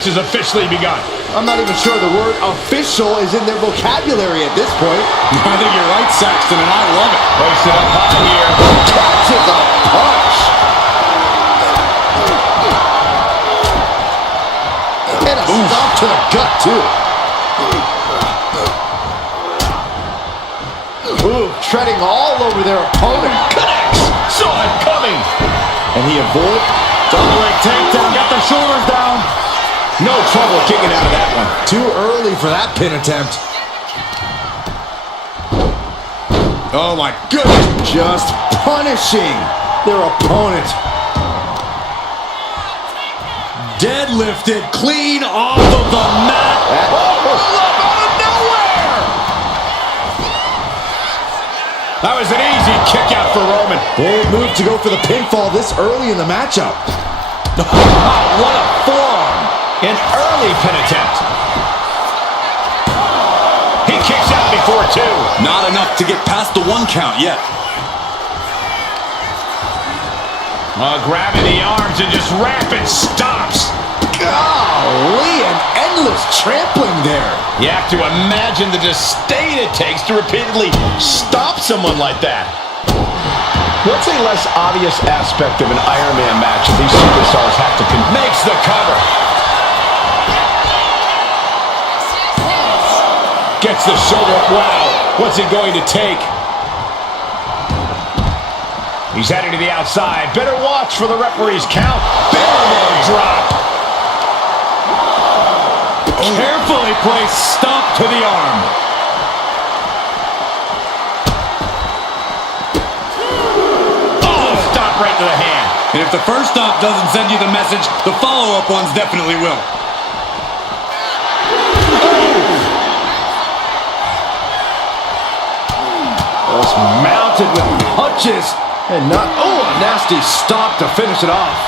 Has officially begun. I'm not even sure the word official is in their vocabulary at this point. I think you're right, Saxton, and I love it. Place it up high here. Catches a punch. And a stomp to the gut, too. Ooh, treading all over their opponent. Connects. Saw it coming. And he avoided. Double leg takedown. Got the shoulders down. No trouble kicking out of that one. Too early for that pin attempt. Oh my goodness. Just punishing their opponent. Deadlifted clean off of the mat. Up out of nowhere. That was an easy kick out for Roman. Bold move to go for the pinfall this early in the matchup. What a forearm. An early pin attempt. He kicks out before two. Not enough to get past the 1 count yet. Grabbing the arms and just rapid stops. Golly, an endless trampling there. You have to imagine the disdain it takes to repeatedly stop someone like that. What's a less obvious aspect of an Iron Man match that these superstars have to makes the cover. Gets the shoulder up. Wow. What's it going to take? He's heading to the outside. Better watch for the referee's count. Elbow drop. Carefully placed stomp to the arm. Oh, stomp right to the hand. And if the first stomp doesn't send you the message, the follow-up ones definitely will. Mounted with punches and not, a nasty stop to finish it off.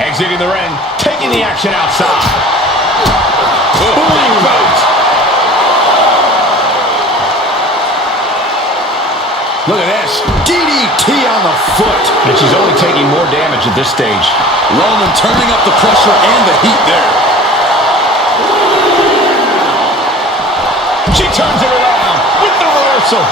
Exiting the ring, taking the action outside. Big boot. Look at this. DDT on the foot. And she's only taking more damage at this stage. Roman turning up the pressure and the heat there. She turns it around with the reversal.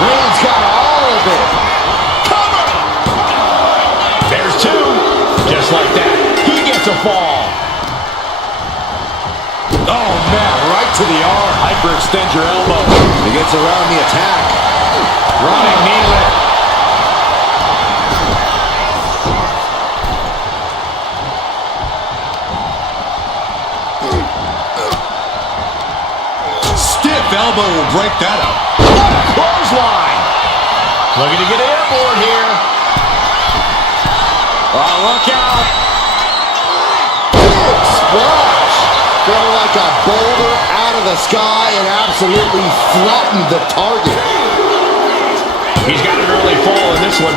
Reigns got all of it. Cover. There's two. Just like that. He gets a fall. Oh, man, right to the arm. Hyperextend your elbow. He gets around the attack. Running knee lift. Stiff elbow will break that up. What a clothesline. Looking to get airborne here. Oh, look out. Big splash. Fell like a boulder out of the sky and absolutely flattened the target. He's got an early fall in this one.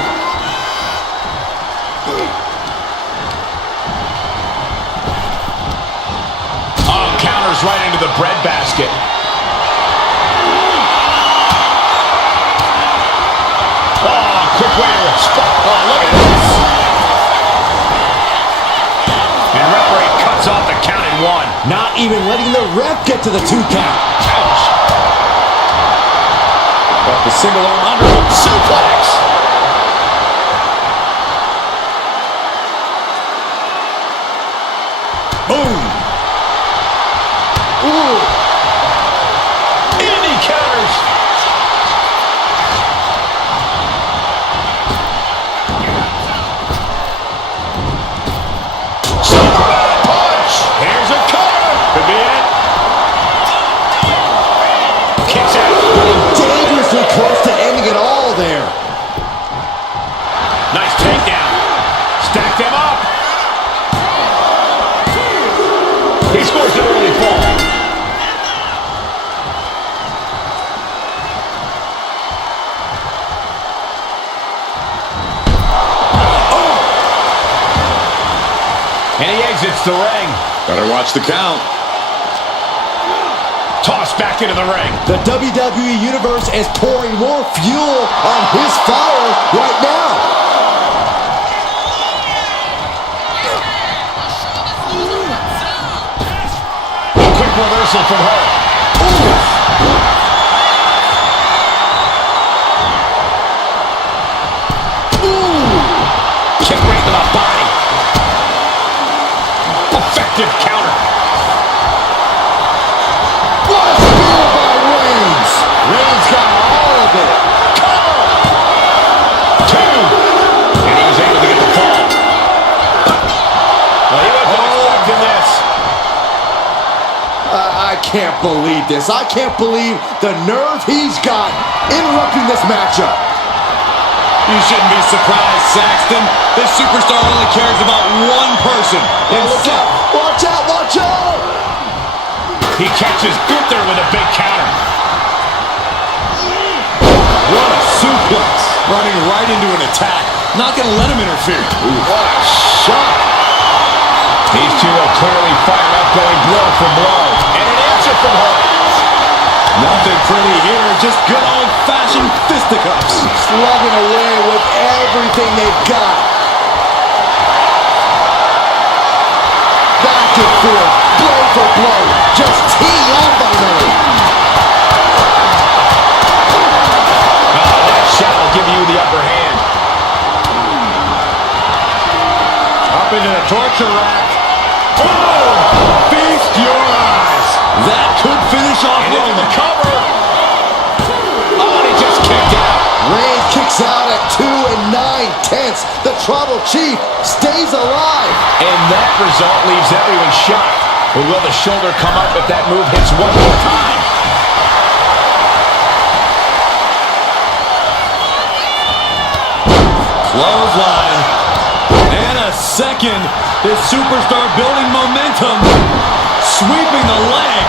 Oh, counters right into the breadbasket. Oh, quick way to spot. Oh, look at this. And referee cuts off the count at 1. Not even letting the ref get to the 2 count. Ouch. Got the single arm underhook suplex. Boom. Ooh. And he counters. Superman punch. Here's a cover. Could be it. Kicks out. Dangerously close to ending it all there. Nice takedown. Stack them up. He scores an early fall. And he exits the ring. Better watch the count. Tossed back into the ring. The WWE Universe is pouring more fuel on his fire right now. Quick reversal from her. Kick right to the body. Effective counter. What a spear by Reigns. Reigns got all of it. Cover. 2. And he was able to get the fall. Well, he wasn't expecting this. I can't believe this. I can't believe the nerve he's got interrupting this matchup. You shouldn't be surprised, Saxton. This superstar only cares about one person. Look out. Watch out, watch out. He catches Gunther with a big counter. What a suplex. Running right into an attack. Not going to let him interfere. What a shot. These two are clearly fired up, going blow for blow. And an answer from her. Nothing pretty here, just good old-fashioned fisticuffs. Slugging away with everything they've got. Back and forth, blow for blow, just teeing off on them. That shot will give you the upper hand. Up into the torture rack. Oh! Feast your eyes. That could finish off And into the Roman. cover. Oh, and he just kicked out. Reigns kicks out at 2 9/10. The Tribal Chief stays alive. And that result leaves everyone shocked. But will the shoulder come up if that move hits one more time? Clothesline. And a second. This superstar building momentum. Sweeping the leg.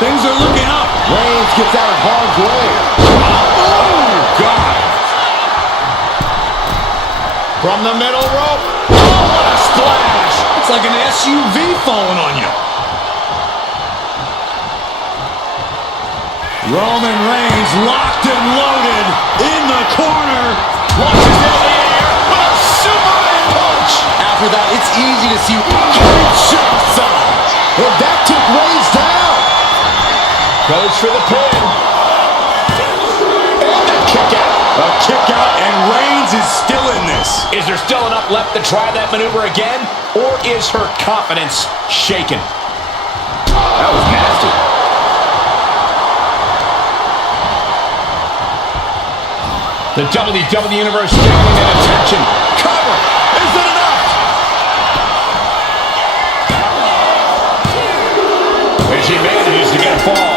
Things are looking up. Reigns gets out of harm's way. Oh, God. From the middle rope. Oh, what a splash. It's like an SUV falling on you. Roman Reigns locked and loaded in the corner. Launches into the air with a Superman punch. After that, it's easy to see great shots on. And that took Reigns down. Goes for the pin. And a kick out. A kick out, and Reigns is still in this. Is there still enough left to try that maneuver again? Or is her confidence shaken? That was nasty. The WWE Universe standing at attention. Cover! Is it enough? And she manages to get a fall.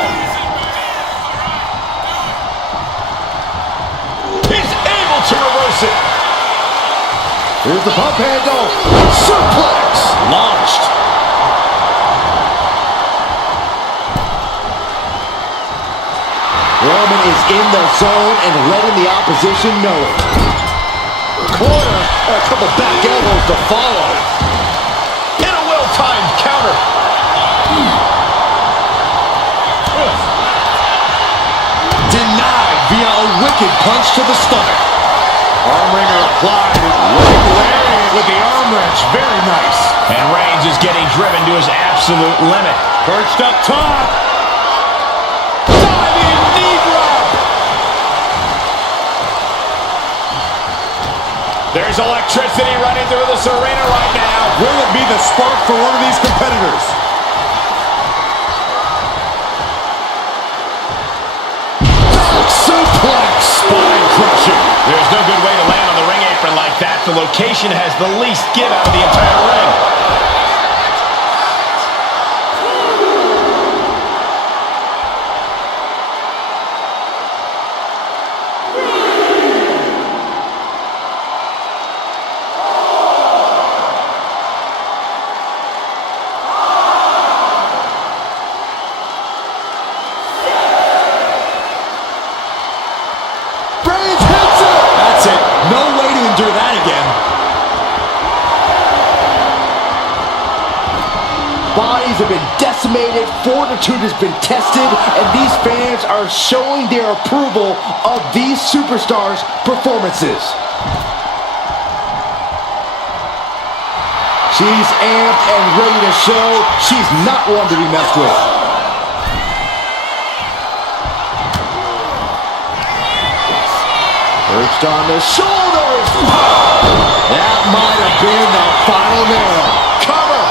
He's able to reverse it. Here's the pump handle. Suplex. Launched. Roman is in the zone and letting the opposition know it. Corner. A couple back elbows to follow. In a well-timed counter. Denied via a wicked punch to the stomach. Armringer applied. Leg lariat with the arm wrench. Very nice. And Reigns is getting driven to his absolute limit. Perched up top. Diving knee drop. There's electricity running through this arena right now. Will it be the spark for one of these competitors? Suplex. Spine crushing. There's no good way to land on the ring apron like that. The location has the least give out of the entire ring. Reigns hits it. That's it. No way to endure that again. have been decimated, fortitude has been tested, and these fans are showing their approval of these superstars' performances. She's amped and ready to show she's not one to be messed with. Perched on the shoulders. That might have been the final nail. Cover.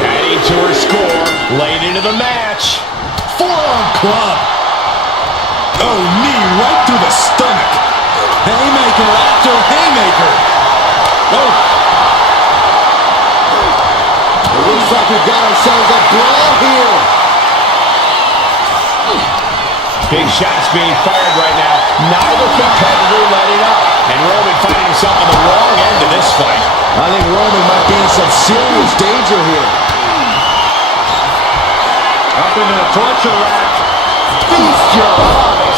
Adding to her score, late into the match. Forearm club. Oh, knee right through the stomach. Haymaker after haymaker. Oh. It looks like we've got ourselves a brawl here. Big shots being fired right now. Neither competitor letting up. And Roman finding himself on the wrong end of this fight. I think Roman might be in some serious danger here. Up into the torture rack. Feast your eyes.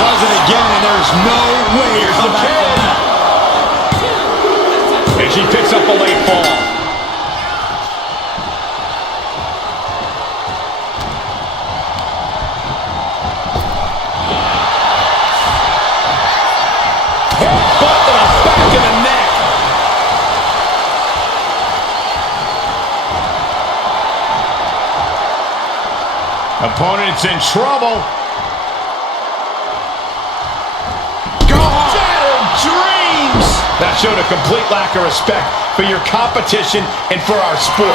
Does it again, and there's no way to come back from that. And she picks up a late fall. Headbutt to the back of the neck. Opponent's in trouble. Shattered dreams. That showed a complete lack of respect for your competition and for our sport.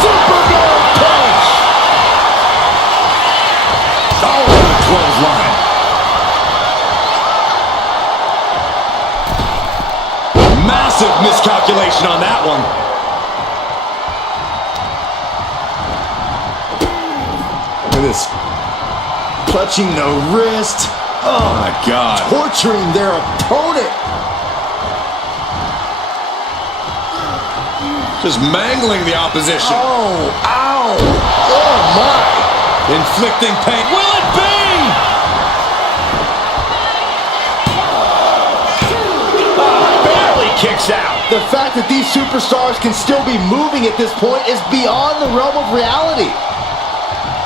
Superman punch. Oh, the clothesline. Massive miscalculation on that one. Look at this. Clutching the wrist. Oh, my God. Torturing their opponent. Just mangling the opposition. Oh, ow. Oh, my. Inflicting pain. Will it be? Barely kicks out. The fact that these superstars can still be moving at this point is beyond the realm of reality.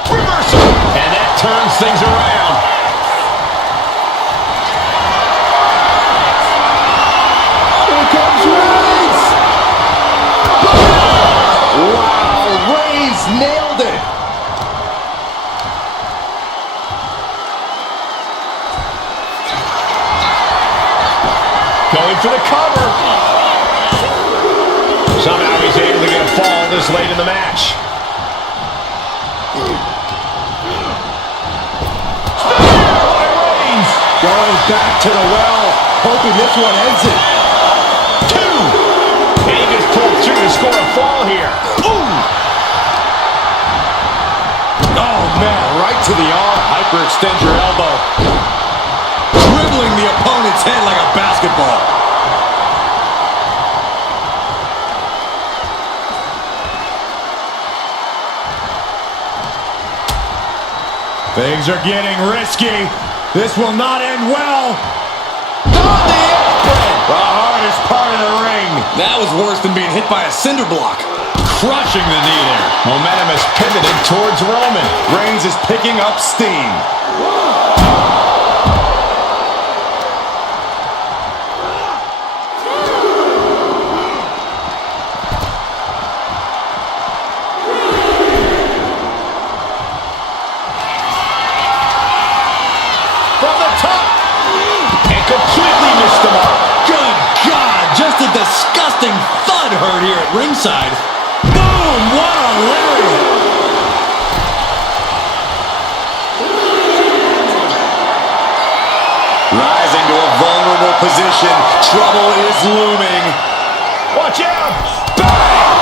Reversal. And that turns things around. Here comes Reigns. Wow, Reigns nailed it. Going for the cover. Somehow he's able to get a fall this late in the match. Going back to the well, hoping this one ends it. 2. And he gets pulled through to score a fall here. Ooh. Oh, man, right to the arm. Hyperextend your elbow. Dribbling the opponent's head like a basketball. Things are getting risky. This will not end well. On the apron. The hardest part of the ring. That was worse than being hit by a cinder block. Crushing the knee there. Momentum is pivoted towards Roman. Reigns is picking up steam. From the top. And completely missed the mark. Good God, just a disgusting thud heard here at ringside. Boom, what a lariat. Rising to a vulnerable position, trouble is looming. Watch out. Bang.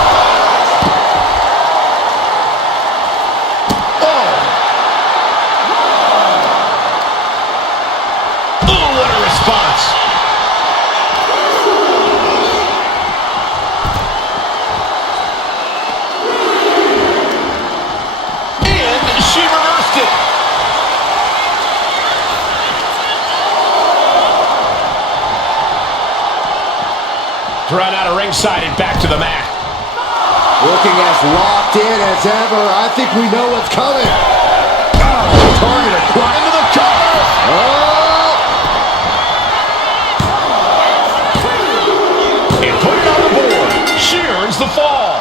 Oh, what a response. And she reversed it. run out of ringside and back to the mat. Looking as locked in as ever. I think we know what's coming. Target acquired into the cover. Oh! And put it on the board. She earns the fall.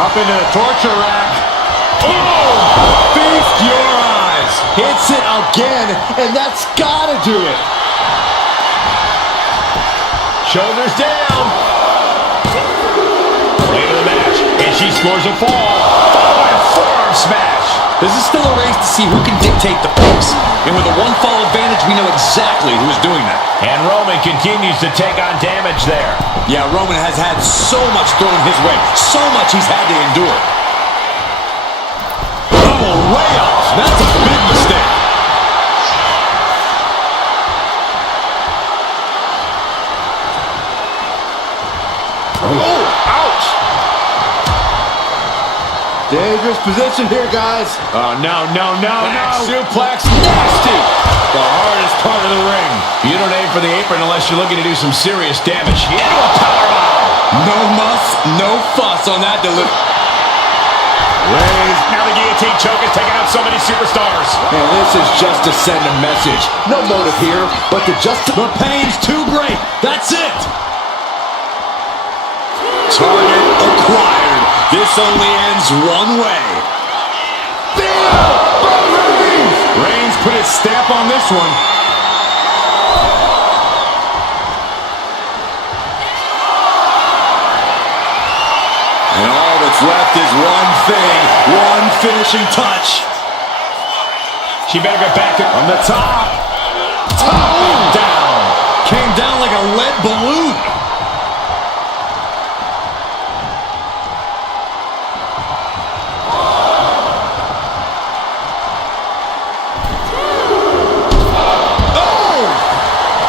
Up into the torture rack. Oh! Feast your eyes. Hits it again, and that's gotta do it. Shoulders down. Late in the match, and she scores a fall. Followed by a forearm smash. This is still a race to see who can dictate the pace. And with a one-fall advantage, we know exactly who is doing that. And Roman continues to take on damage there. Yeah, Roman has had so much thrown his way. So much he's had to endure. Oh, way off. That's a big mistake. Oh, ouch! Dangerous position here, guys. Oh, no. Back Suplex, nasty. The hardest part of the ring. You don't aim for the apron unless you're looking to do some serious damage. Into a powerbomb. No muss, no fuss on that delivery. Reigns, now the guillotine choke is taking out so many superstars. And this is just to send a message. No motive here, but to just... The pain's too great. That's it. Target acquired. This only ends one way. Reigns put his stamp on this one. And all that's left is one thing, one finishing touch. She better get back to On the top. Down. Came down like a lead balloon.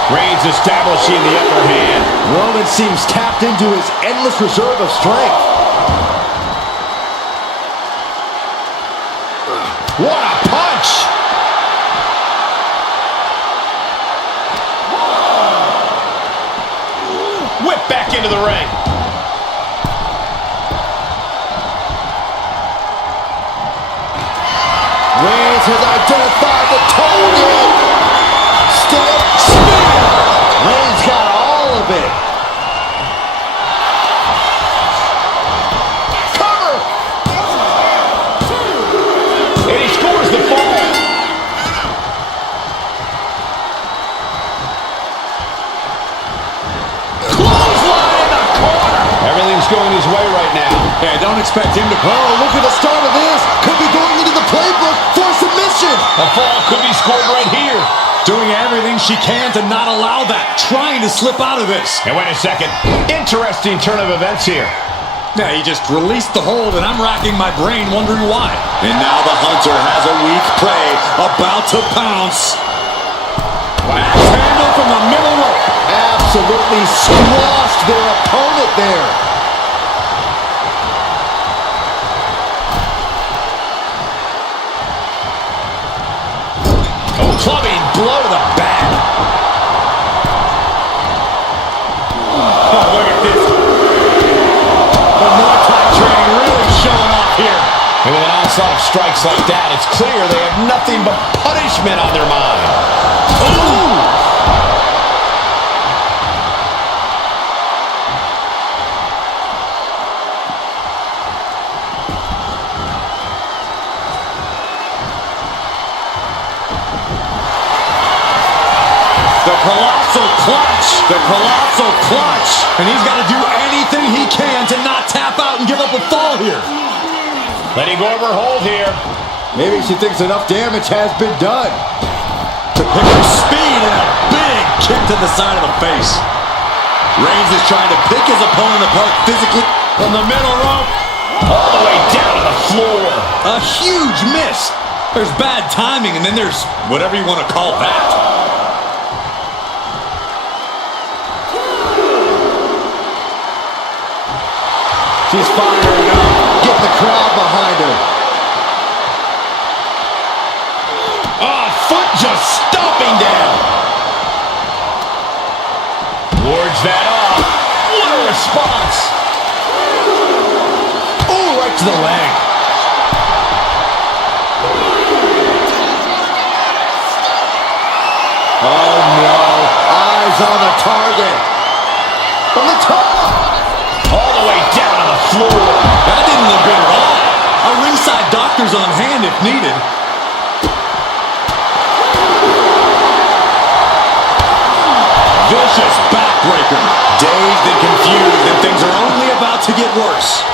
Reigns establishing the upper hand. Roman seems tapped into his endless reserve of strength. What a punch! Whip back into the ring. Reigns has identified the target. Step spear. Reigns got all of it. Cover! And he scores the fall. Clothesline in the corner. Everything's going his way right now. Yeah, don't expect him to... Oh, look at the start of this. Could be going into the playbook for submission. A fall could be scored right here. Doing everything she can to not allow that. Trying to slip out of this. And wait a second. Interesting turn of events here. Yeah, he just released the hold, and I'm racking my brain wondering why. And now the Hunter has a weak prey about to pounce. Axe handle from the middle rope. Absolutely squashed their opponent there. Oh, clubbing blow to the back. Oh, look at this. The Muay Thai training really showing off here. And with an onslaught of strikes like that, it's clear they have nothing but punishment on their mind. Ooh! The colossal clutch. The colossal clutch. And he's got to do anything he can to not tap out and give up a fall here. Letting go of her hold here. Maybe she thinks enough damage has been done. To pick up speed and a big kick to the side of the face. Reigns is trying to pick his opponent apart physically from the middle rope. All the way down to the floor. A huge miss. There's bad timing, and then there's whatever you want to call that. She's firing up. Get the crowd behind her. Oh, foot just stomping down. response. Oh, right to the leg. Oh, no. Eyes on the target. From the top. All the way down on the floor. That didn't look good at all. A ringside doctor's on hand if needed. Vicious backbreaker. Dazed and confused, and things are only about to get worse.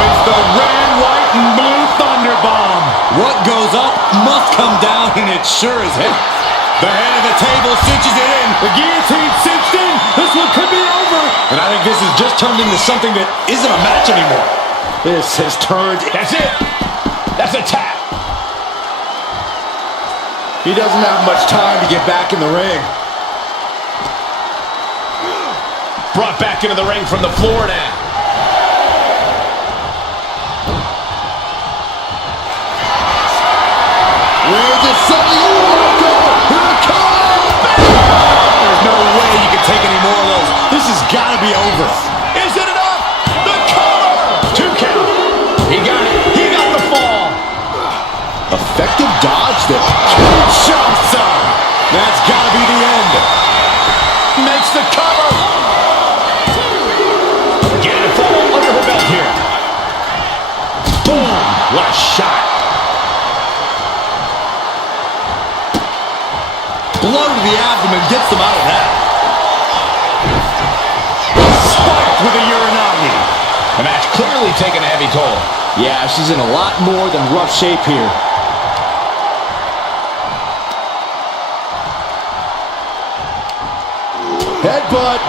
It's the red, white, and blue Thunderbomb. What goes up must come down, and it sure is hit. The head of the table cinches it in. The guillotine cinched in. This one could be over. And I think this has just turned into something that isn't a match anymore. This has turned. That's it. That's a tap. He doesn't have much time to get back in the ring. Brought back into the ring from the floor now. Where's it setting? Here it comes! There's no way you can take any more of those. This has got to be over. Is it enough? The cover! 2 count. He got it. He got the fall. Effective dodge there. Kinshasa! That's got to be the end. Makes the cover. Getting a fall under her belt here. Boom. What a shot. Blow to the abdomen gets them out of that. Spiked with a Uranagi. The match clearly taking a heavy toll. Yeah, she's in a lot more than rough shape here. Headbutt.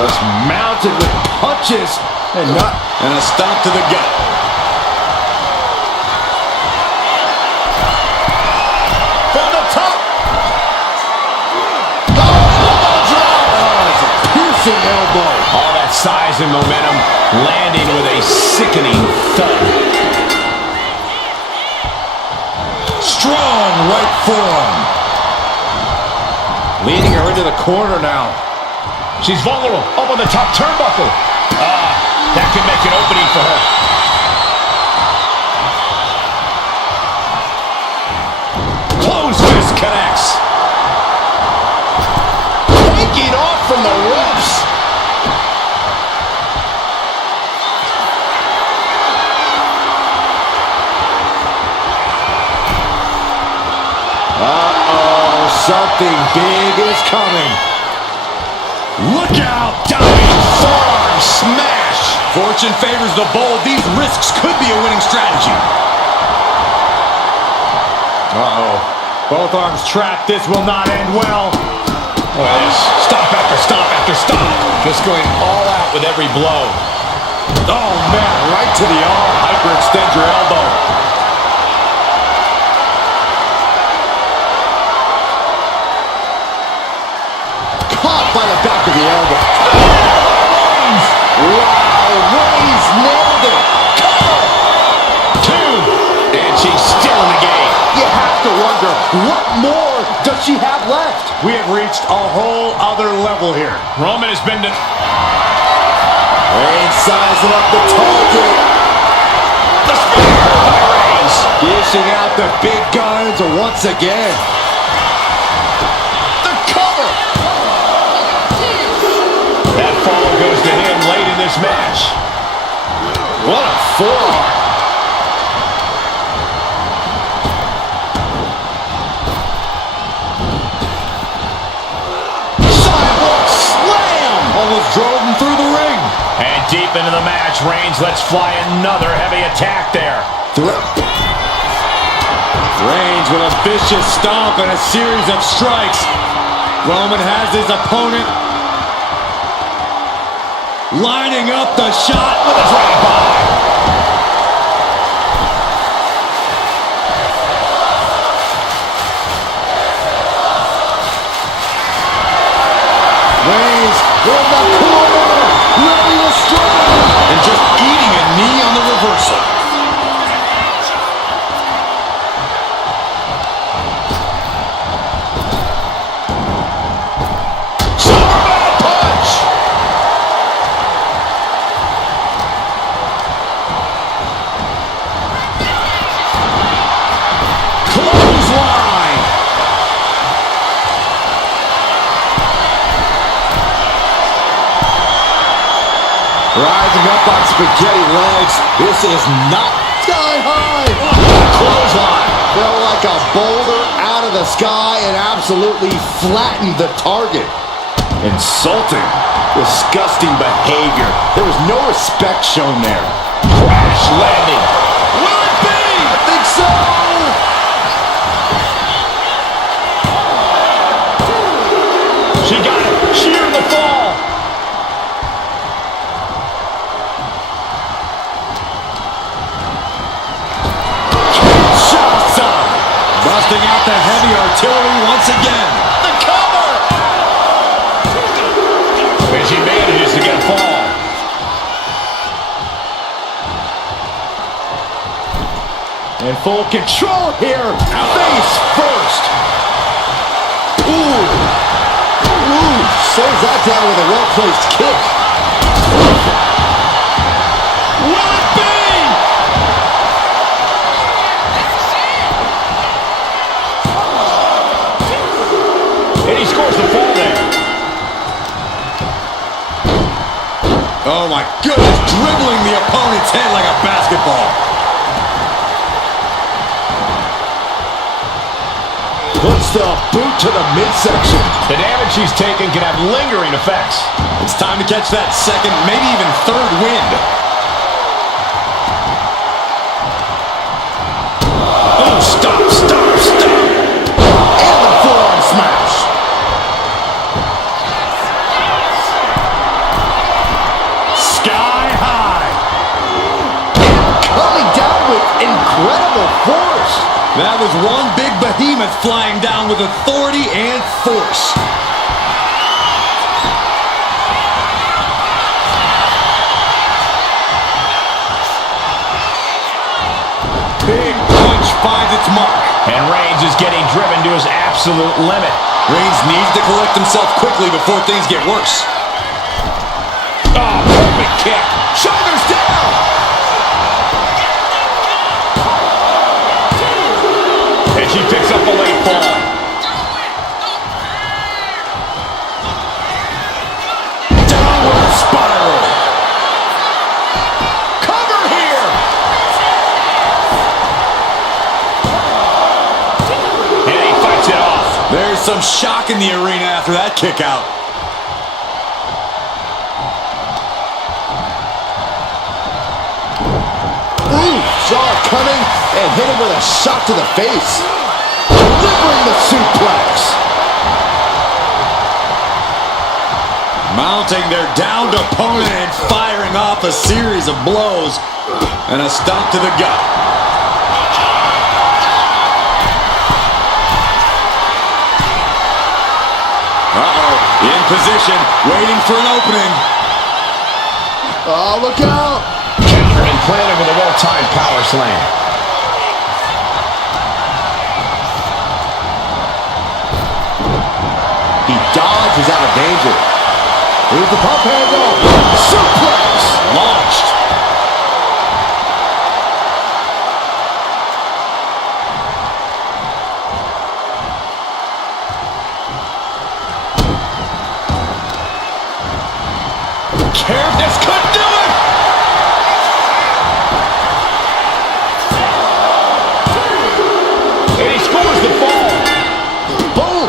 Just mounted with punches and not. And a stomp to the gut. From the top. Elbow drop. Oh, it's a piercing elbow. All that size and momentum landing with a sickening thud. Strong right forearm. Leading her into the corner now. She's vulnerable. Up on the top turnbuckle. That could make an opening for her. Close fist connects. Taking off from the ropes. Something big is coming. Look out! Diving forearm smash. Fortune favors the bold. These risks could be a winning strategy. Uh-oh. Both arms trapped. This will not end well. Look at this. Stop after stop after stop. Just going all out with every blow. Oh, man, right to the arm. Hyperextend your elbow. Caught by the back of the elbow. Wow, Reigns nailed it. Two. And she's still in the game. You have to wonder, what more does she have left? We have reached a whole other level here. Roman has been to... Reigns sizing up the target. The spear by Reigns. Dishing out the big guns once again. The cover. That fall goes to him late in this match. What a forearm. Sidewalk slam. Almost drove him through the ring. And deep into the match, Reigns lets fly another heavy attack there. Reigns with a vicious stomp and a series of strikes. Roman has his opponent lining up the shot With a drive-by. Reigns in the corner. Ready to strike. and just eating a knee on the reversal. Rising up on spaghetti legs. This is not Sky high. Clothesline. Fell like a boulder out of the sky and absolutely flattened the target. insulting. Disgusting behavior. There was no respect shown there. Crash landing. Will it be? I think so. She got it. Sheer the fall. Shasta busting out the heavy artillery once again. The cover. And she manages to get a fall. In full control here. Face first. Ooh. Ooh. Slows that down with a well-placed kick. Will it be? And he scores the fall there. Oh my goodness, dribbling the opponent's head like a basketball. Puts the boot to the midsection. The damage she's taken can have lingering effects. It's time to catch that second, maybe even third wind. Oh, stop. And the forearm smash. Sky high. Coming down with incredible force. That was one big behemoth flying down with authority and force. Big punch finds its mark. And Reigns is getting driven to his absolute limit. Reigns needs to collect himself quickly before things get worse. Oh, perfect kick. Shoulders down. And she picks up a late fall. Downward spiral. Cover here. And he fights it off. There's some shock in the arena after that kick out. Ooh, saw it coming and hit him with a shot to the face. Delivering the suplex. Mounting their downed opponent and firing off a series of blows and a stomp to the gut. Uh-oh, in position, waiting for an opening. Oh, look out. Counter and planted with a well-timed power slam. He dodges out of danger. Here's the pump handle. Suplex. Launched. This could do it. And he scores the fall. Boom.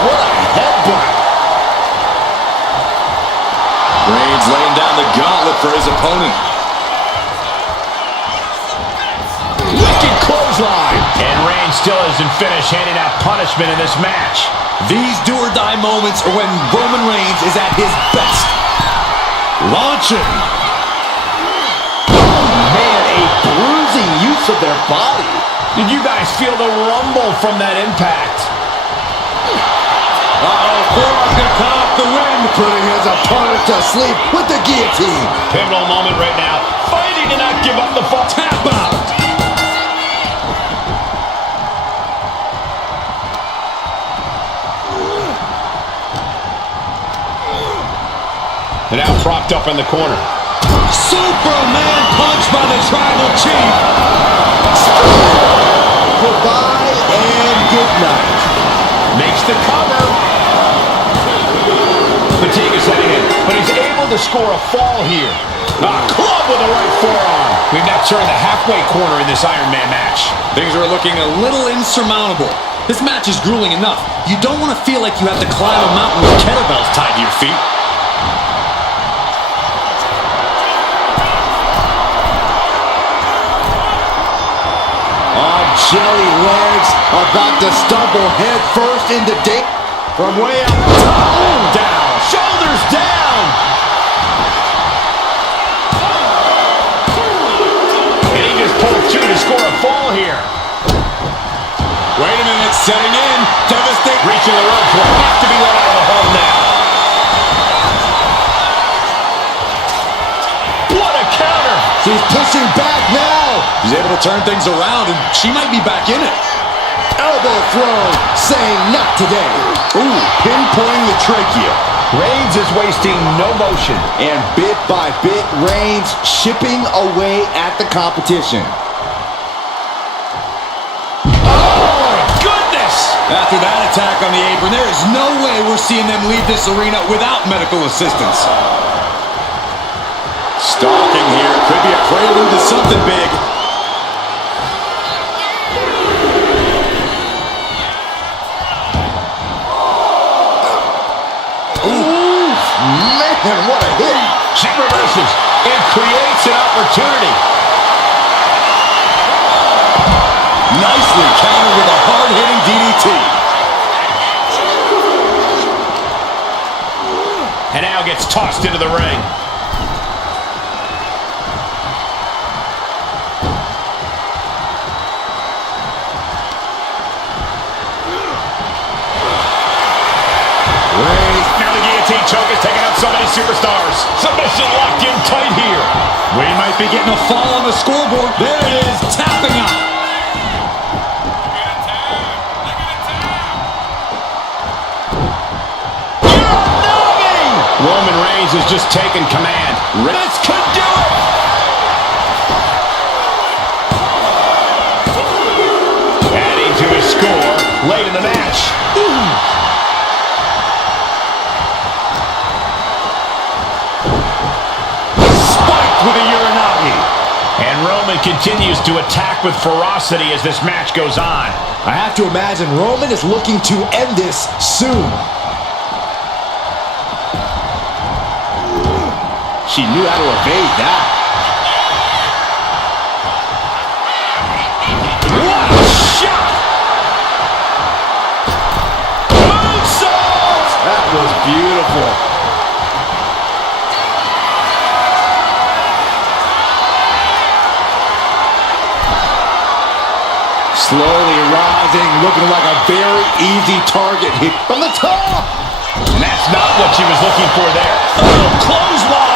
What a headbutt. Reigns laying down the gauntlet for his opponent. Wicked clothesline. And Reigns still isn't finished handing out punishment in this match. These do-or-die moments are when Roman Reigns is at his best. Launching. Man, a bruising use of their body. Did you guys feel the rumble from that impact? Uh-oh, forearm's gonna cut off the wind. Putting his opponent to sleep with the guillotine. Pivotal moment right now. Fighting to not give up the fall. Tap out. And now propped up in the corner. Superman punch by the Tribal Chief. Goodbye and good night. Makes the cover. to score a fall here. A club with a right forearm. We've now turned the halfway corner in this Iron Man match. Things are looking a little insurmountable. This match is grueling enough. You don't want to feel like you have to climb a mountain with kettlebells tied to your feet. Oh, jelly legs about to stumble head first into Dave. From way up top. Down. Shoulders down. And he just pulled two to score a fall here. Wait a minute, setting in. Devastating. Reaching the ropes will have to be let out of the hole now. What a counter. She's pushing back now. She's able to turn things around, and she might be back in it. Elbow throw, saying not today. Ooh, pinpointing the trachea. Reigns is wasting no motion. And bit by bit, Reigns chipping away at the competition. After that attack on the apron, there is no way we're seeing them leave this arena without medical assistance. Stalking here could be a prelude to something big. Ooh, man, what a hit. She reverses and creates an opportunity. Nicely countered with a hard-hitting DDT. And now gets tossed into the ring. Now the guillotine choke is taking out so many superstars. Submission locked in tight here. We might be getting a fall on the scoreboard. There it is, tapping out. Roman Reigns has just taken command. This could do it! Adding to his score late in the match. Spiked with a Uranagi. And Roman continues to attack with ferocity as this match goes on. I have to imagine Roman is looking to end this soon. She knew how to evade that. What a shot! Moonsault! That was beautiful. Slowly rising, looking like a very easy target hit from the top. And that's not what she was looking for there. Oh, clothesline!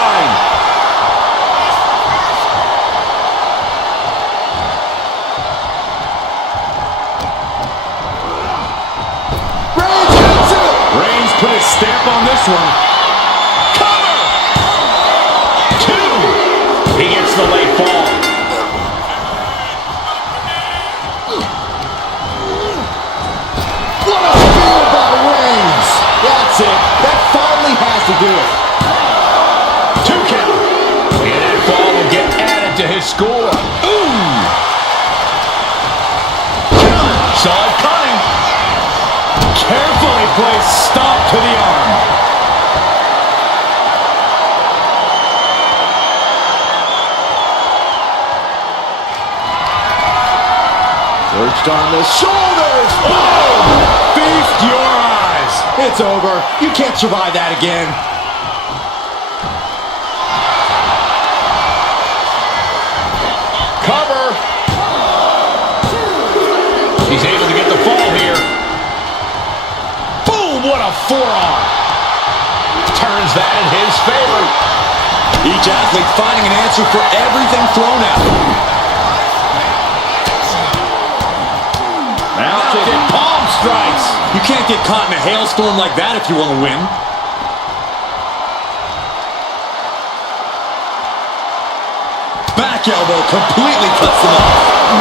Reigns put his stamp on this one. Cover! Two! He gets the late fall. What a spear by Reigns. That's it. That finally has to do it. 2 count. And that fall will get added to his score. Ooh! Saw it coming. Carefully placed stop to the arm. Perched on the shoulders. Boom! Feast your eyes. It's over. You can't survive that again. Cover. He's able to get the fall here. Boom! What a forearm. Turns that in his favor. Each athlete finding an answer for everything thrown at them. Mounted palm strikes. You can't get caught in a hailstorm like that if you want to win. Back elbow completely cuts them off.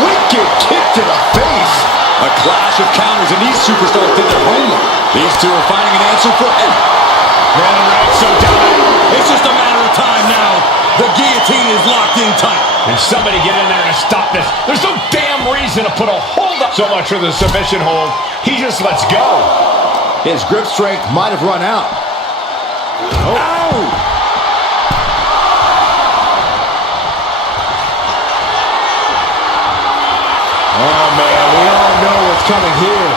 Wicked kick to the face. A clash of counters, and these superstars did their homework. These two are finding an answer for everything. Roman Reigns so dominant. It's just a matter somebody get in there to stop this. There's no damn reason to put a hold up so much for the submission hold. He just lets go. His grip strength might have run out. Oh. Ow! Oh, man, we all know what's coming here.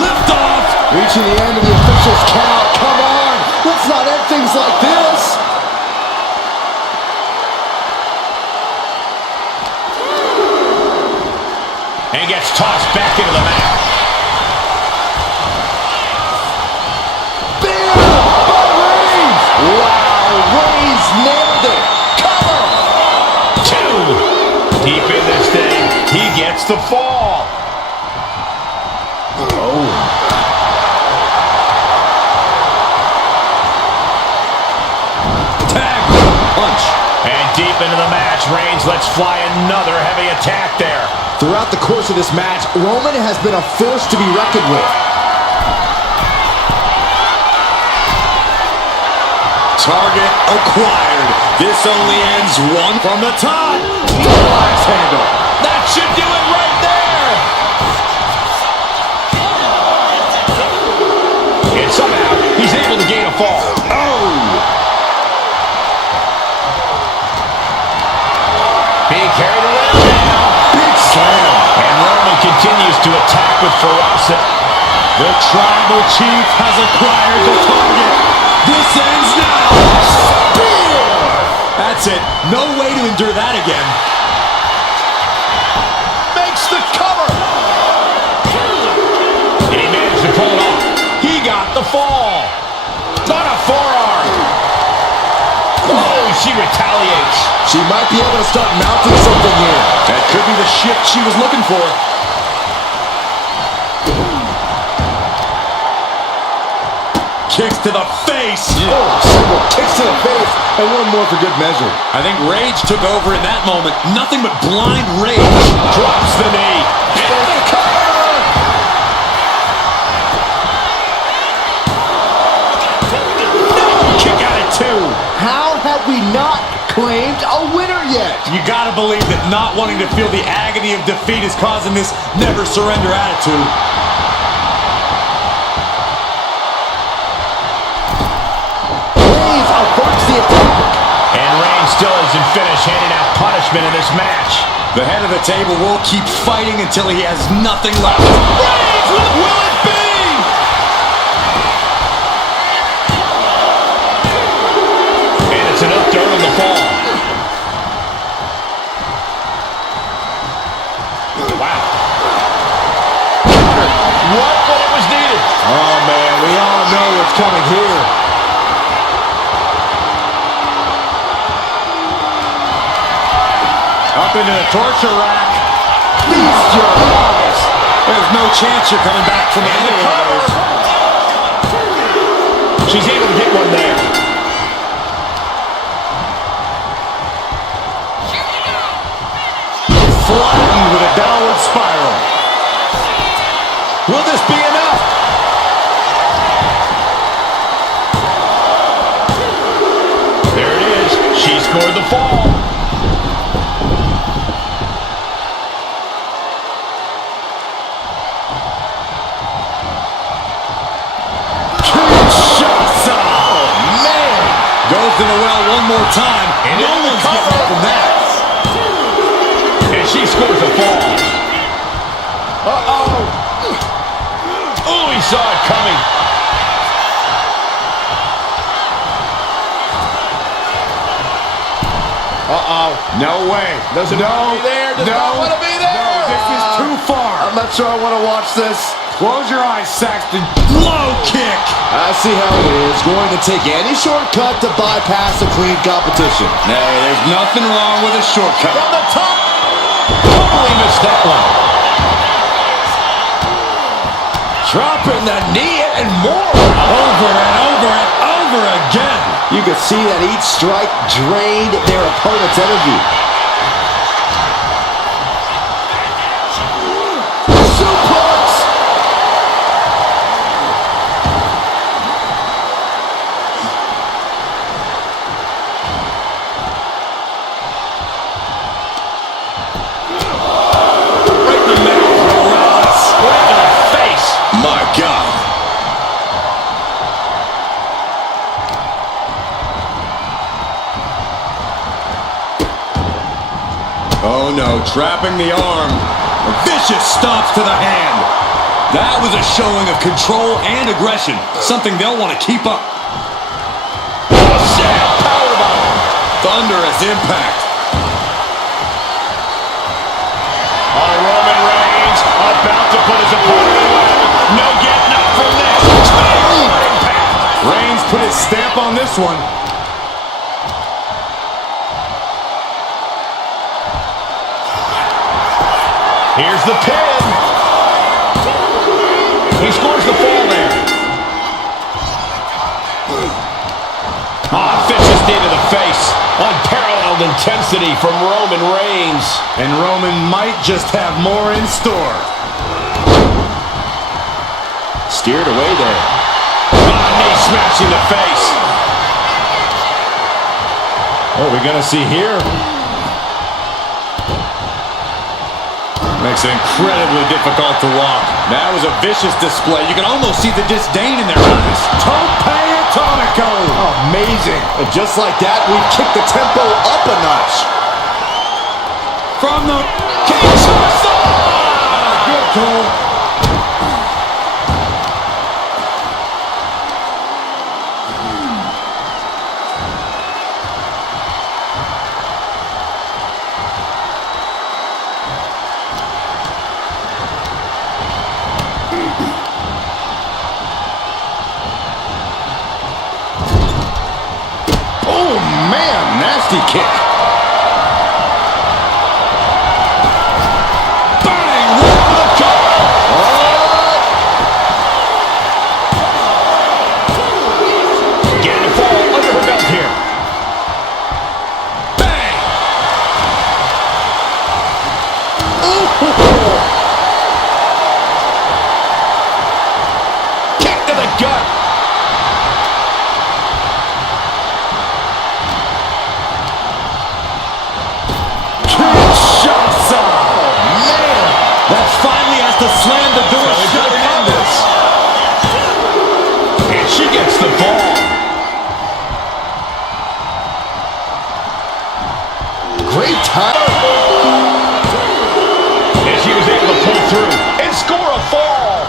Lift off! Reaching the end of the official's count. Come on! Let's not end things like this! And he gets tossed back into the mat. Bam! By Reigns! Wow, Reigns nailed it! Cover! 2. Deep in this thing, he gets the fall. Oh. Tag! Punch! And deep into the match, Reigns lets fly another heavy attack there. Throughout the course of this match, Roman has been a force to be reckoned with. Target acquired. This only ends one from the top. Axe handle. That should do it right there. And somehow, he's able to gain a fall. Oh! Being carried around now. Big slam. And Roman continues to attack with ferocity. The tribal chief has acquired the target. This ends now. Spear! That's it. No way to endure that again. Makes the cover. And he managed to pull it off. He got the fall. On a forearm. Oh, she retaliates. She might be able to start mounting something here. That could be the shift she was looking for. Kicks to the face. Oh, several kicks to the face, and one more for good measure. I think rage took over in that moment. Nothing but blind rage. Drops the knee. And the cover! Kick out at 2. How have we not claimed a winner yet? You gotta believe that not wanting to feel the agony of defeat is causing this never surrender attitude. Reigns averts the attack. And Reigns still isn't finished handing out punishment in this match. The head of the table will keep fighting until he has nothing left. Reigns, will it be? And it's enough dirt on the fall. Wow. What when it was needed. Oh, man, we all know what's coming here. Up into the torture rack. Feast your eyes. There's no chance you're coming back from And any the of cover. those. She's able to get one there. Flattened with a downward spiral. Will this be enough? There it is. She scored the fall. Kinshasa! Oh, man! Goes to the well one more time. And No in the one's cover. getting up from that. And she scores a fall. Uh-oh. Oh, he saw it coming. Uh-oh. No way. Doesn't want to be there. Does not want to be there. No, this is too far. I'm not sure I want to watch this. Close your eyes, Saxton. Low kick. I see how it is. Going to take any shortcut to bypass a clean competition. Hey, there's nothing wrong with a shortcut. From the top. Totally missed that one. Dropping the knee and more. Over and over and over again. You could see that each strike drained their opponent's energy. Suplex! Oh no, trapping the arm. Vicious stomps to the hand. That was a showing of control and aggression, something they'll want to keep up. Powerbomb. Thunderous impact. Roman Reigns about to put his opponent away. No getting up from this. Impact. Reigns put his stamp on this one. Here's the pin. He scores the fall there. Vicious knee to the face. Unparalleled intensity from Roman Reigns. And Roman might just have more in store. Steered away there. Knee smashing the face. What are we going to see here? Makes it incredibly difficult to walk. That was a vicious display. You can almost see the disdain in their eyes. Tope Atomico. Amazing. And just like that, we've kicked the tempo up a notch. From the Kinshasa! good goal. Oh, man. Nasty kick. Bang! Right for the cover! Getting a fall under her belt here. Bang! Kick to the gut. Kinshasa. Man. That finally has to slam the door Going for shut the and end this. And she gets the ball. Great time. And she was able to pull through and score a fall.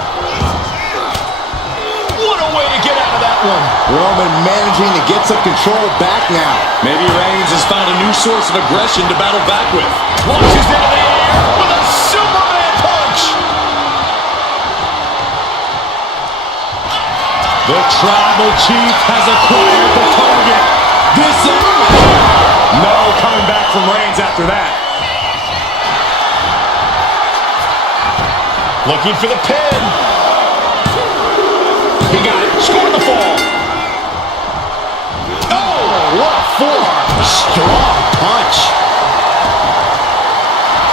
What a way to get out of that one. Roman managing to get some control back now. Maybe Reigns has found a new source of aggression to battle back with. Launches into the air with a Superman punch. The Tribal Chief has acquired the target. This is... No coming back from Reigns after that. Looking for the pin. He got it. Scored the fall. Oh, what a forearm. Strong punch.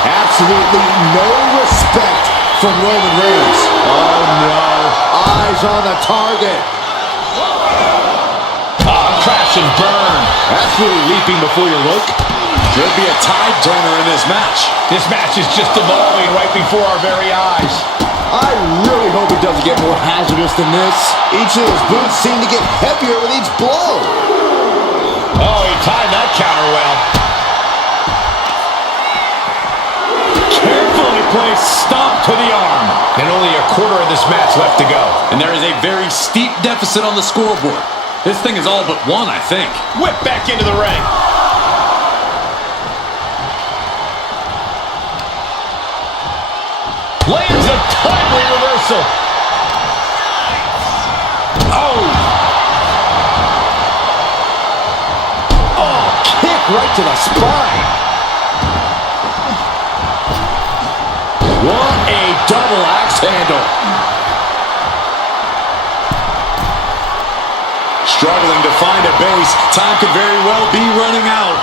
Absolutely no respect from Roman Reigns. Oh, no. Eyes on the target. Crash and burn. That's really leaping before you look. Could be a tide turner in this match. This match is just evolving right before our very eyes. I really hope it doesn't get more hazardous than this. Each of those boots seem to get heavier with each blow. Oh, he timed that counter well. Carefully placed stomp to the arm. And only a quarter of this match left to go. And there is a very steep deficit on the scoreboard. This thing is all but won, I think. Whip back into the ring. Lands a timely reversal. Oh! Oh, kick right to the spine. What a double axe handle. Struggling to find a base. Time could very well be running out.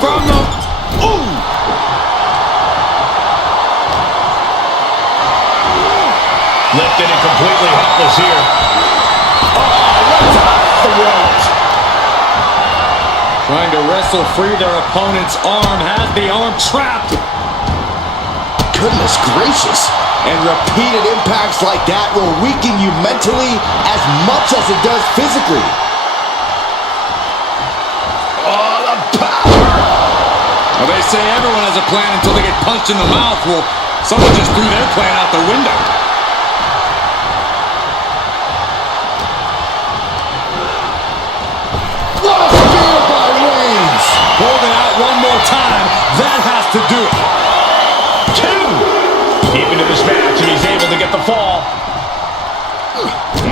From the... Ooh! Lifted and completely helpless here. Oh, what's a throat? Trying to wrestle free their opponent's arm. Has the arm trapped. Goodness gracious. And repeated impacts like that will weaken you mentally as much as it does physically. Oh, the power! Well, they say everyone has a plan until they get punched in the mouth. Well, someone just threw their plan out the window. What a spear by Reigns! Holding out one more time. That has to do it. 2! Deep into this match, and he's able to get the fall.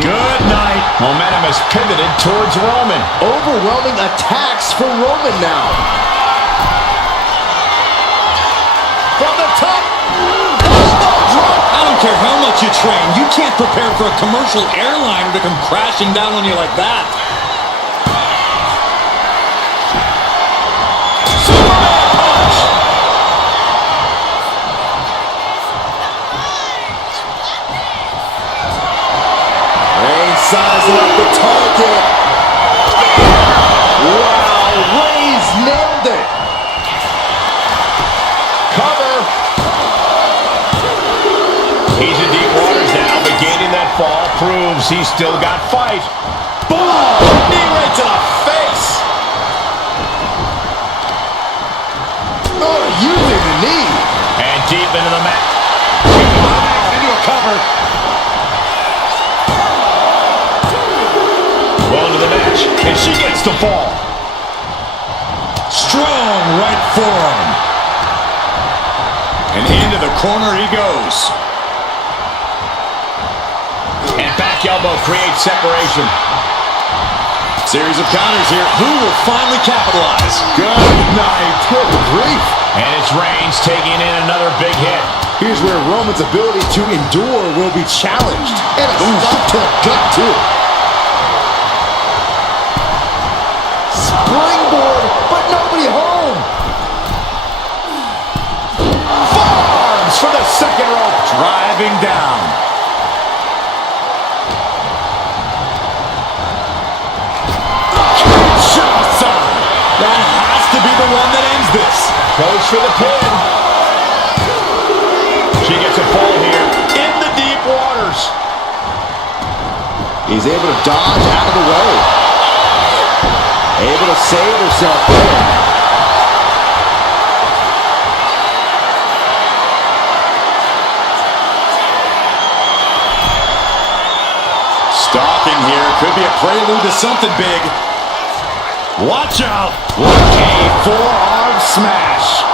Good night. Momentum has pivoted towards Roman. Overwhelming attacks for Roman now. From the top. I don't care how much you train. You can't prepare for a commercial airliner to come crashing down on you like that. Sizing up the target. Wow, Reigns nailed it. Cover. He's in deep waters now, but gaining that fall proves he's still got fight. Boom! Knee right to the face. Oh, using the knee. And deep into the mat. Into a cover. Well into the match, and she gets the fall. Strong right forearm. And into the corner he goes. And back elbow creates separation. Series of counters here. Who will finally capitalize? Good night. Good grief. And it's Reigns taking in another big hit. Here's where Roman's ability to endure will be challenged. And a stop to the gut, too. Springboard, but nobody home. Forearms for the second rope. Driving down. Kinshasa. That has to be the one that ends this. Goes for the pin. She gets a fall here in the deep waters. He's able to dodge out of the way. Able to save herself there. Stalking here. Could be a prelude to something big. Watch out. A forearm smash.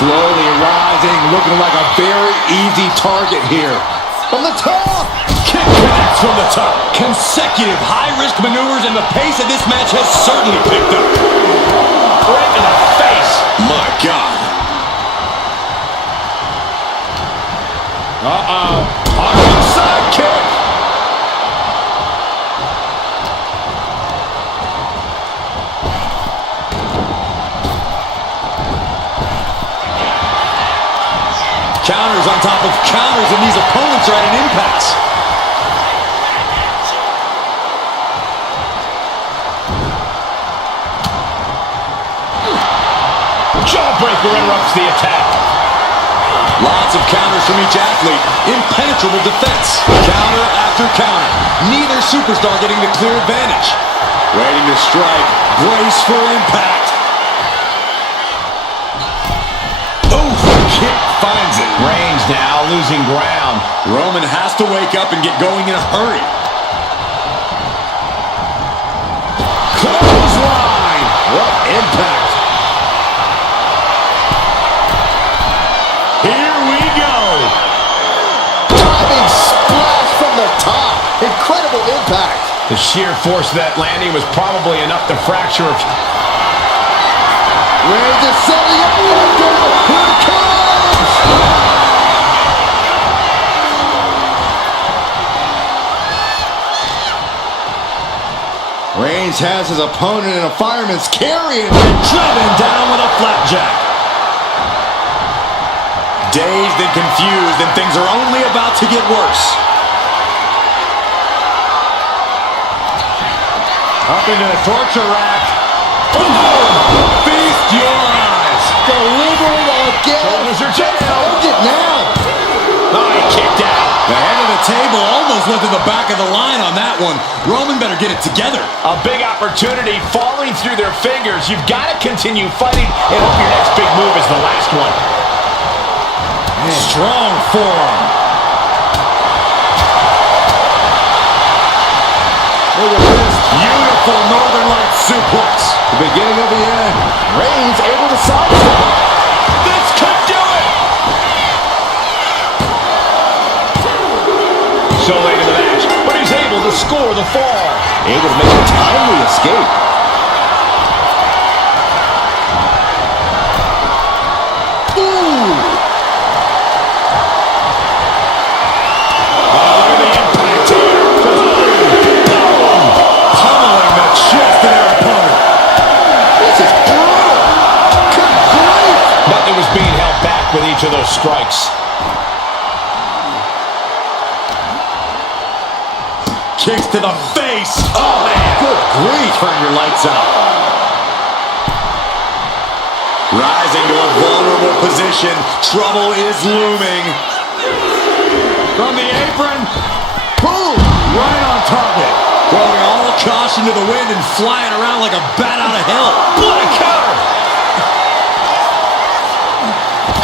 Slowly rising, looking like a very easy target here. From the top. Kick connects from the top. Consecutive high-risk maneuvers, and the pace of this match has certainly picked up. Right in the face. My God. Awesome side kick. Counters on top of counters, and these opponents are at an impasse. Jawbreaker interrupts the attack. Lots of counters from each athlete. Impenetrable defense. Counter after counter. Neither superstar getting the clear advantage. Waiting to strike. Brace for impact. Oof! Kick finds it. Reigns now losing ground. Roman has to wake up and get going in a hurry. Clothesline. What impact. Here we go. Diving splash from the top. Incredible impact. The sheer force of that landing was probably enough to fracture. Reigns is setting up. Here it comes. Reigns has his opponent in a fireman's carry and Driven down with a flapjack. Dazed and confused, and things are only about to get worse. Up into the torture rack. Boom! Feast your eyes. Delivering again. Shoulders are Just down. hold it now. Oh, he kicked out. The head of the table almost went to the back of the line on that one. Roman better get it together. A big opportunity falling through their fingers. You've got to continue fighting and hope your next big move is the last one. Strong forearm. Look at this. Beautiful Northern Lights suplex. The beginning of the end. Reigns able to sidestep. This could do it. So late in the match, but he's able to score the fall. Able to make a timely escape. Ooh! Oh, look at the impact here. Pummeling the chest of their opponent. This is brutal. Good grief. Nothing was being held back with each of those strikes. Kicks to the face. Oh, man. Good grief. Turn your lights out. Rising to a vulnerable position. Trouble is looming. From the apron. Boom! Right on target. Throwing all caution to the wind and flying around like a bat out of hell. What a counter.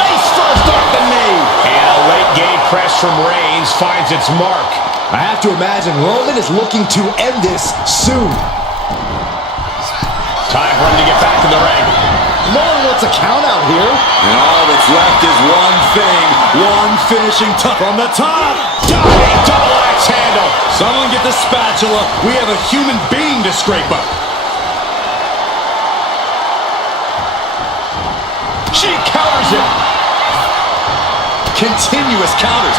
Face first off the knee. And a late game press from Reigns finds its mark. I have to imagine Roman is looking to end this soon. Time for him to get back in the ring. No one wants a count out here. And all that's left is one thing. One finishing touch from the top. Diving double axe handle. Someone get the spatula. We have a human being to scrape up. She counters it. Continuous counters.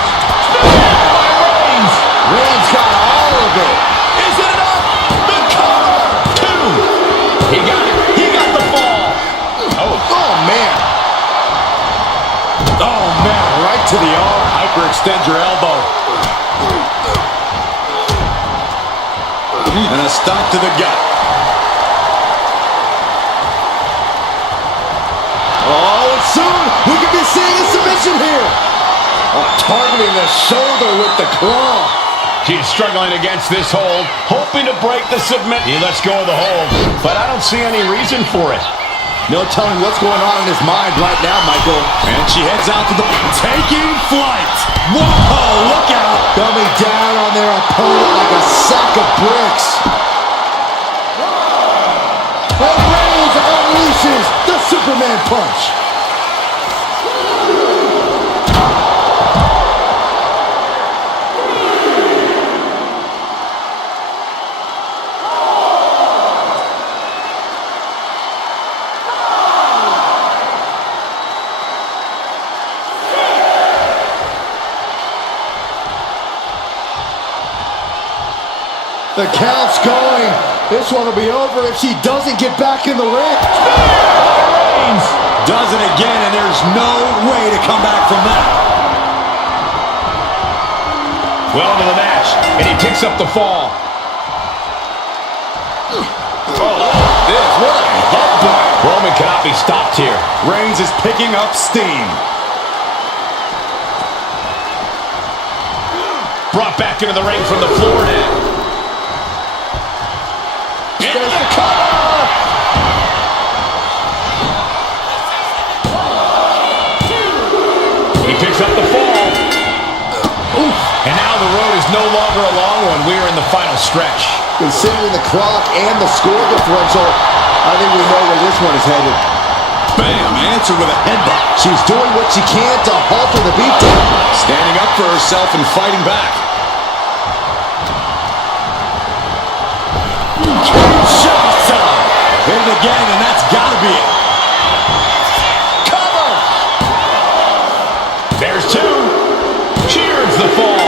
By Reigns. Reigns got all of it. Is it enough? The cover. Two. He got it. He got the fall. Oh, man. Oh, man, right to the arm. Hyperextend your elbow. And a stomp to the gut. Oh, and soon we could be seeing a submission here. Oh, targeting the shoulder with the claw. She's struggling against this hold, hoping to break the submit. He lets go of the hold, but I don't see any reason for it. No telling what's going on in his mind right now, Michael. And she heads out to the... Taking flight. Whoa, look out. Coming down on their opponent like a sack of bricks. And Reigns unleashes the Superman punch. The count's going. This one will be over if she doesn't get back in the ring. Reigns Does it again, and there's no way to come back from that. well into the match, and he picks up the fall. What a headbutt. Roman cannot be stopped here. Reigns is picking up steam. Brought back into the ring from the floor now. There's the cover. He picks up the fall. Oof. And now the road is no longer a long one. We are in the final stretch. Considering the clock and the score differential, I think we know where this one is headed. Bam, answered with a headbutt. She's doing what she can to halter the beatdown. Standing up for herself and fighting back. Hit it again, and that's got to be it. Cover! There's two. Cheers the fall.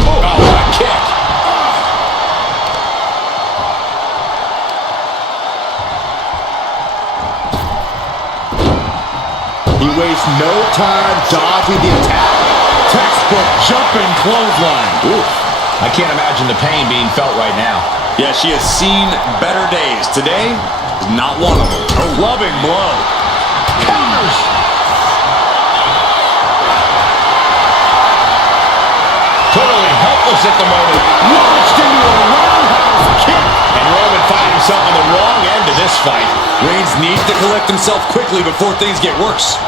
Oh, what a kick. He wastes no time dodging the attack. Textbook jumping clothesline. Oof. I can't imagine the pain being felt right now. Yeah, she has seen better days. Today is not one of them. A loving blow. Counters. Totally helpless at the moment. Launched into a roundhouse kick. And Roman finding himself on the wrong end of this fight. Reigns needs to collect himself quickly before things get worse.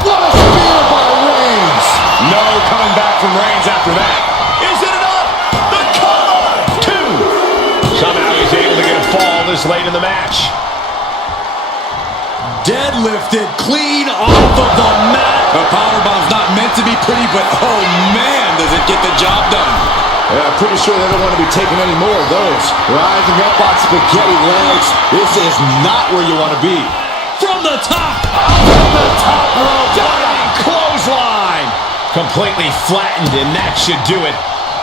What a spear by Reigns. No coming back from Reigns after that. Is it enough? The cover! 2. Somehow he's able to get a fall this late in the match. Deadlifted clean off of the mat. A powerbomb's not meant to be pretty, but oh man, does it get the job done. Yeah, I'm pretty sure they don't want to be taking any more of those. Rising up on spaghetti legs. This is not where you want to be. From the top. From the top rope. Diving clothesline. Completely flattened, and that should do it.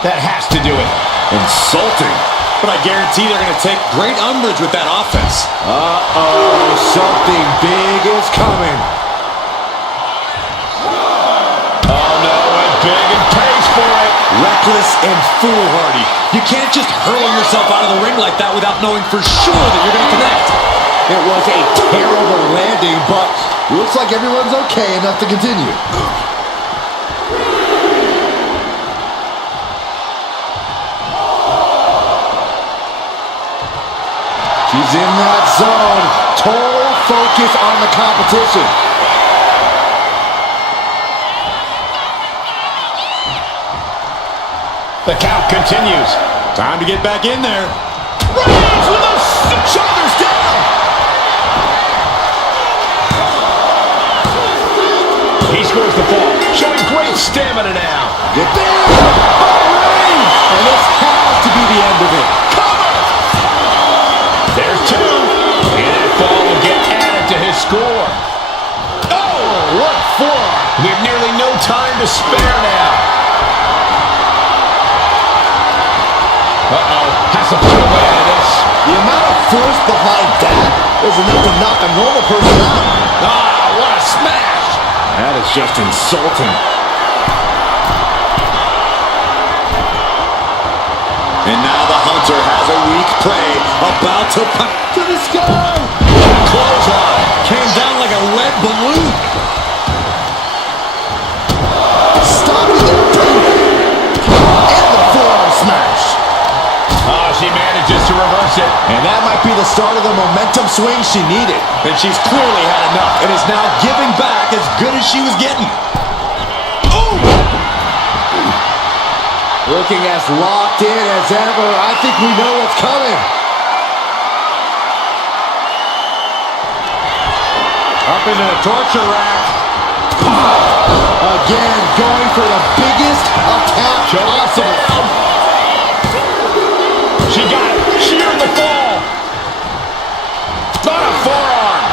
That has to do it. Insulting. But I guarantee they're going to take great umbrage with that offense. Uh-oh, something big is coming. Oh no, and big and pays for it. Reckless and foolhardy. You can't just hurl yourself out of the ring like that without knowing for sure that you're going to connect. It was a terrible landing, but looks like everyone's okay enough to continue. She's in that zone. Total focus on the competition. The count continues. Time to get back in there. Reigns with those shoulders down. He scores the fall, showing great stamina now. Get there! Reigns! And this has to be the end of it. There's 2. And that fall will get added to his score. Oh, what forearm. We have nearly no time to spare now. Uh-oh, has to put away out of this. The amount of force behind that is enough to knock a normal person out. Ah, what a smash. That is just insulting. And now the hunter has a weak prey about to pop To the sky! clothesline. Came down like a lead balloon. Stopping it, too. And the forearm smash. Oh, she manages to reverse it. And that might be the start of the momentum swing she needed. And she's clearly had enough and is now giving back as good as she was getting. Looking as locked in as ever. I think we know what's coming. Up into the torture rack. Again, going for the biggest attack possible. She got it. Sheared the fall. Not a forearm.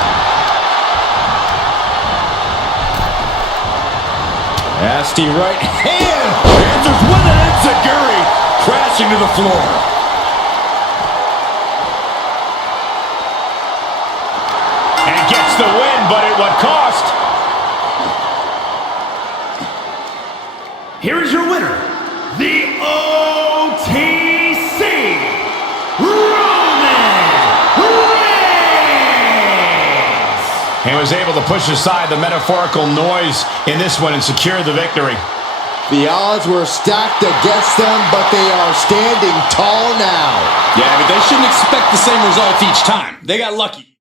Nasty right hand. Answers with an enziguri. Crashing to the floor. And gets the win, but at what cost? Here is your winner, the OTC, Roman Reigns! And was able to push aside the metaphorical noise in this one and secure the victory. The odds were stacked against them, but they are standing tall now. Yeah, but they shouldn't expect the same result each time. They got lucky.